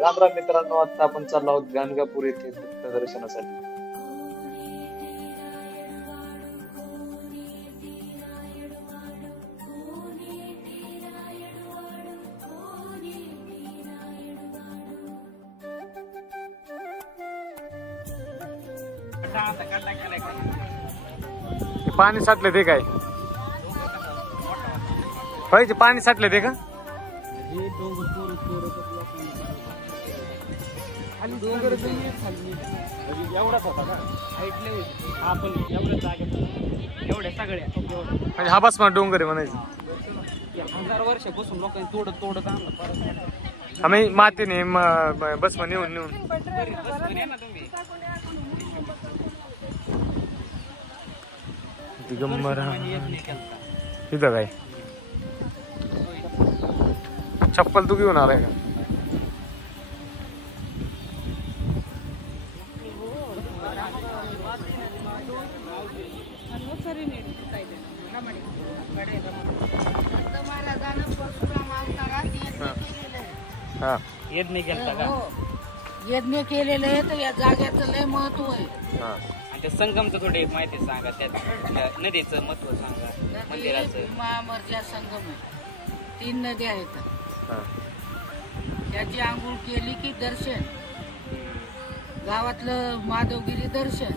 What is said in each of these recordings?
राम राम मित्रांनो, आता आपण चाललो आहोत गाणगापूर येथे दत्त दर्शनासाठी. पाणी साठले ते काय पाहिजे? पाणी साठले ते का? एवढाच होता का? आपण एवढ्या जागेत एवढ्या सगळ्या म्हणजे हा बस डोंगर आहे म्हणायचं. 1000 वर्षापासून लोकांनी तोडत आणलं परत. आम्ही मातीने बस नेऊन नेऊन दिगंबर तिथं काय चप्पल तू घेऊन आलाय का? यज्ञ केलता का? यज्ञ केलेलं आहे तर या जागेचं लय महत्व आहे. आणि त्या संगमचं थोडे माहिती सांगा, त्यात नदीचं महत्व सांगा, मंदिराचं. महामर्जा संगम आहे, 3 नद्या आहेत. त्याची आंघोळ केली की दर्शन, गावातलं माधवगिरी दर्शन.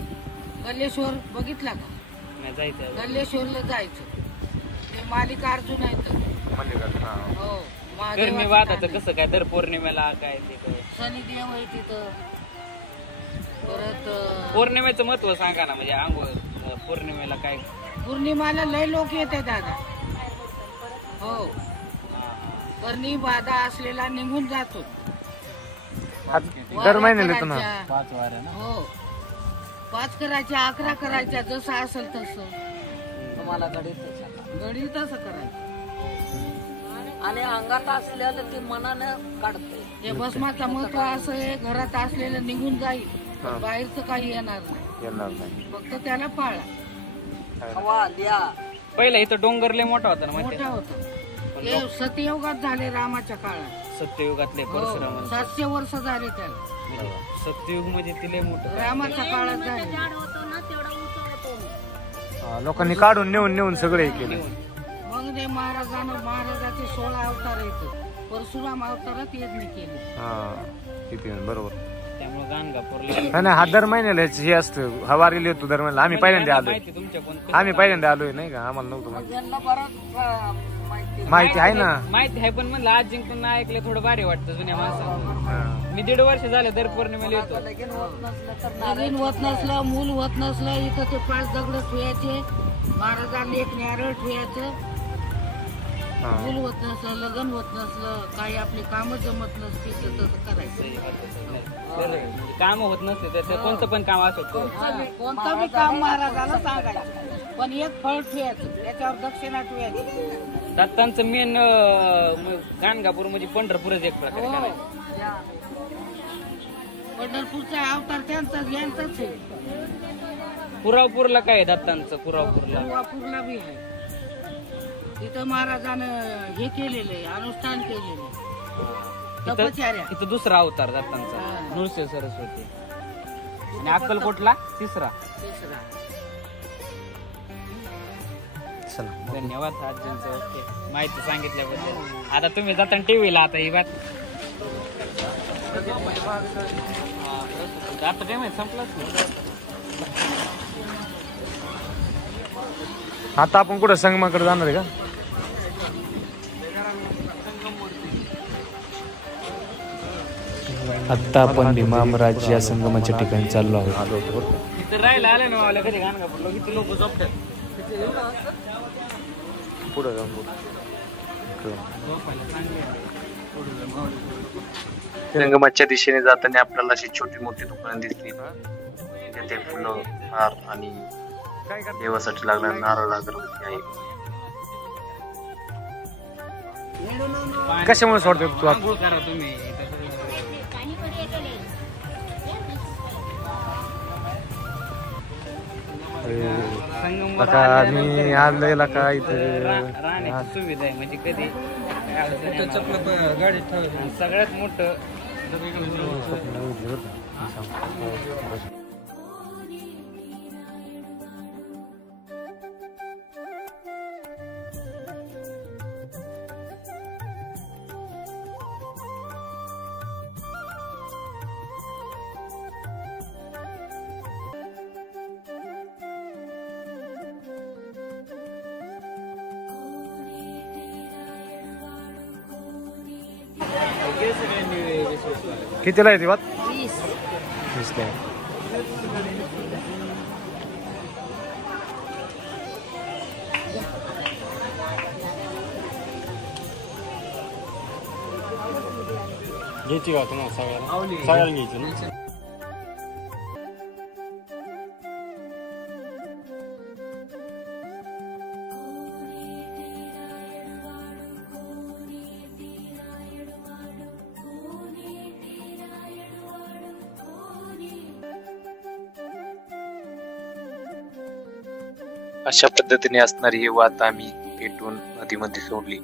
गल्लेश्वर बघितला का? नाही जायचं. गल्लेश्वरला जायचं, ते मालिकार्जुन आहेत. हो, गरमी वादाचं कसं काय? दर पौर्णिमेला काय तिथं शनिदेव आहे तिथं. परत पौर्णिमेचं महत्व सांगा ना, म्हणजे आंघोळ पौर्णिमेला काय? पौर्णिमाला लय लोक येतात दादा. हो, करणी बाधा असलेला निघून जातो. दर महिन्याला येतो ना. 5 वाऱ्या ना. हो, 5 करायच्या, 11 करायच्या, जसं असेल तसं. तुम्हाला गडी तसं करायचं. आणि अंगात असलेलं ते मनानं काढते. हे भस्माचं महत्व असं आहे, घरात असलेलं निघून जाईल, बाहेरचं काही येणार नाही. फक्त त्याला पाळा. हवा द्या. पहिला इथं डोंगर लय मोठा होता ना, मोठा होता. हे सत्ययुगात झाले, रामाच्या काळात. सत्ययुगातले परशुराम. 700 वर्ष झाले त्याला. सत्ययुग म्हणजे तिले मोठं रामाच्या काळात झाले. लोकांनी काढून नेऊन नेऊन सगळे केले. मग ते महाराजाचे 16 अवतार आहेत. परशुराम अवतारात यज्ञ केले. बरोबर. त्यामुळे गाणगापूरला नाही, हा दर महिन्याला हे असतं. हवारी येतो दर महिन्याला. आम्ही पहिल्यांदा आलोय. आम्ही पहिल्यांदा आलोय नाही का? आम्हाला नव्हतं माहिती आहे ना. माहिती आहे, पण म्हणलं आज जिंकून ऐकलं थोडं भारी वाटतं जुन्या माणसाला. मी 1.5 वर्ष झाले दर पौर्णिमेला येतो. नवीन होत नसलं, मूल होत नसलं, इथं ते 5 दगड ठेवायचे. महाराजांनी एक नारळ ठेवायचं. मूल होत नसलं, लग्न होत नसलं, काही आपली कामं जमत नसती तर तसं करायचं. काम होत नसते त्याचं कोणतं पण काम असो, कोणतं बी काम महाराजाला सांगायचं, पण एक फळ ठेवायचं, त्याच्यावर दक्षिणा ठेवायची. दत्तांचं मेन गाणगापूर म्हणजे पंढरपूरच एक प्रकारे करायचं. पंढरपूरचा अवतार त्यांचाच यांचाच आहे. पुरावपूरला काय दत्तांचं? पुरावपूरला बी आहे. तिथं महाराजानं हे केलेलं आहे, अनुष्ठान केलेलं आहे. तपश्चर्या. इथं दुसरा अवतार दत्तांचा, नृसिंह सरस्वती. आणि अक्कलकोटला तिसरा. धन्यवाद आजींचं माहिती सांगितल्याबद्दल. आता तुम्ही जाताना टीव्हीला आता ही बात आता टाइम संपलाच. आता आपण कुठं संगमाकडे जाणार आहे का? आता आपण भीमामराज या संगमाच्या ठिकाणी चाललो आहोत. इथं राहायला आले ना मला कधी गाणगापूरला किती लोक झोपतात. पुढे जाऊन संगमाच्या दिशेने जाताना आपल्याला अशी छोटी मोठी दुकानं दिसली. तिथे फुलं, हार आणि देवासाठी लागणारा नारळ अगरबत्ती आहे. कशामुळे सोडतो तू? आंघोळ करा तुम्ही. मी आणलेला का इथे राहण्याची सुविधा आहे, म्हणजे कधी गाडीत सगळ्यात मोठं कितीला आहे ती बात? 20. 20 ला. घ्यायची का तुम्हाला सगळ्याला घ्यायची ना. अशा पद्धतीने असणारी ही वात आम्ही पेटवून नदीमध्ये सोडली.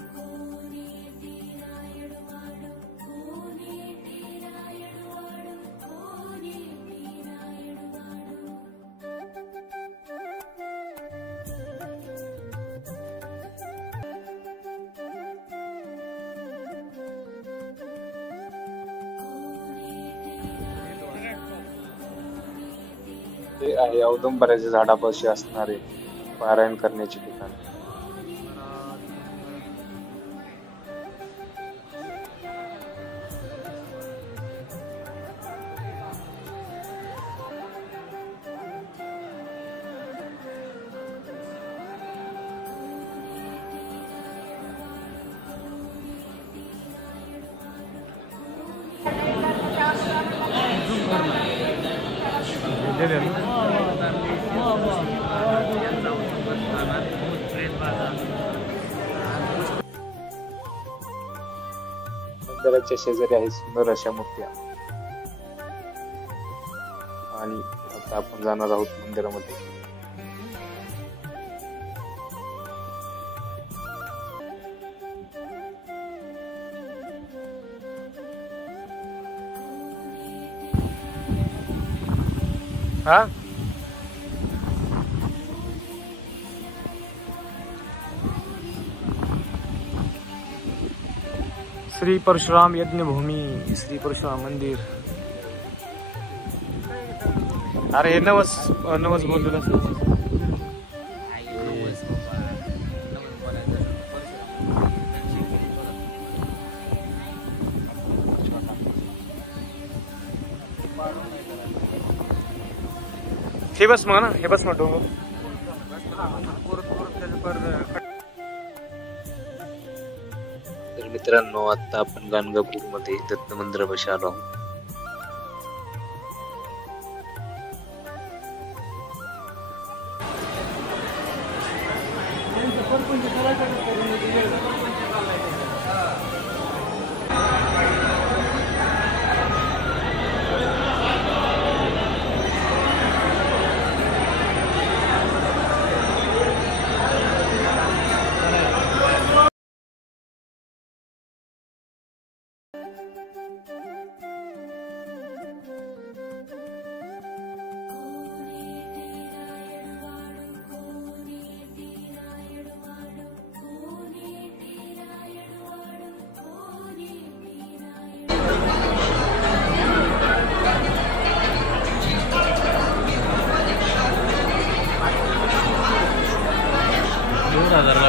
हे आहे औदुंबराच्या झाडापाशी असणारे पारायण करण्याचे ठिकाण. मंदिराच्या शेजारी आहे सुंदर अशा मूर्त्या. आणि आता आपण जाणार आहोत मंदिरामध्ये. हा श्री परशुराम यज्ञभूमी, श्री परशुराम मंदिर. अरे हे नवस बोललेलं असतं. हे बस मग ना, हे बस मग डोंगर. तर मित्रांनो, आता आपण गाणगापूर मध्ये दत्त मंदिरापाशी आलो आहोत.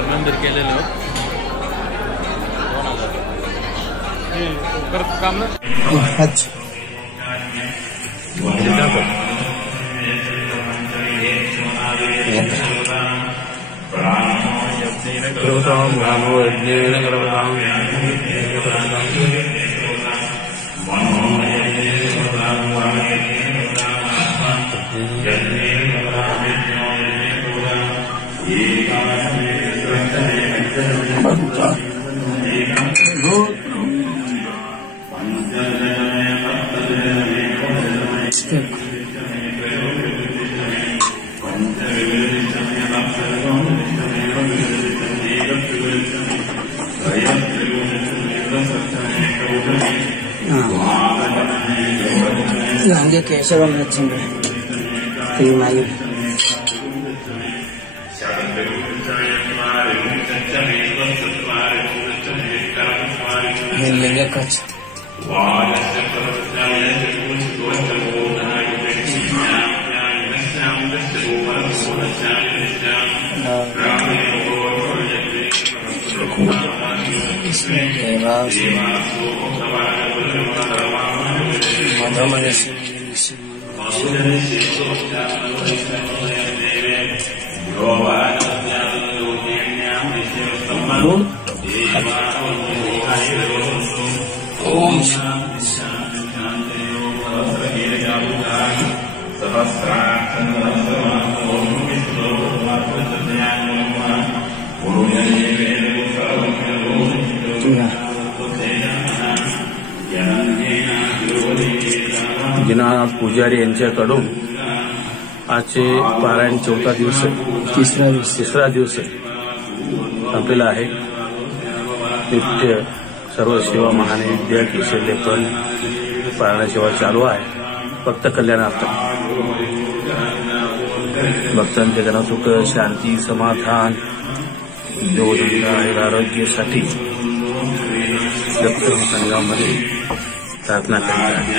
मंदिर केलेलं करत काम ना. गांधी केशव नरसिंह तिरुमाई कच्छ दीनानाथ पुजारी यांच्याकडून आजचे पारायण 4था दिवस तिसरा दिवस संपलेला आहे. नित्य सर्व सेवा महानैवेद्य केशरलेपन पारायण सेवा चालू आहे. भक्त कल्याणार्थ भक्तांच्या घरात सुख शांती समाधान देवदुर्गा आरोग्यासाठी दत्त संघामध्ये प्रार्थना करीत आहे.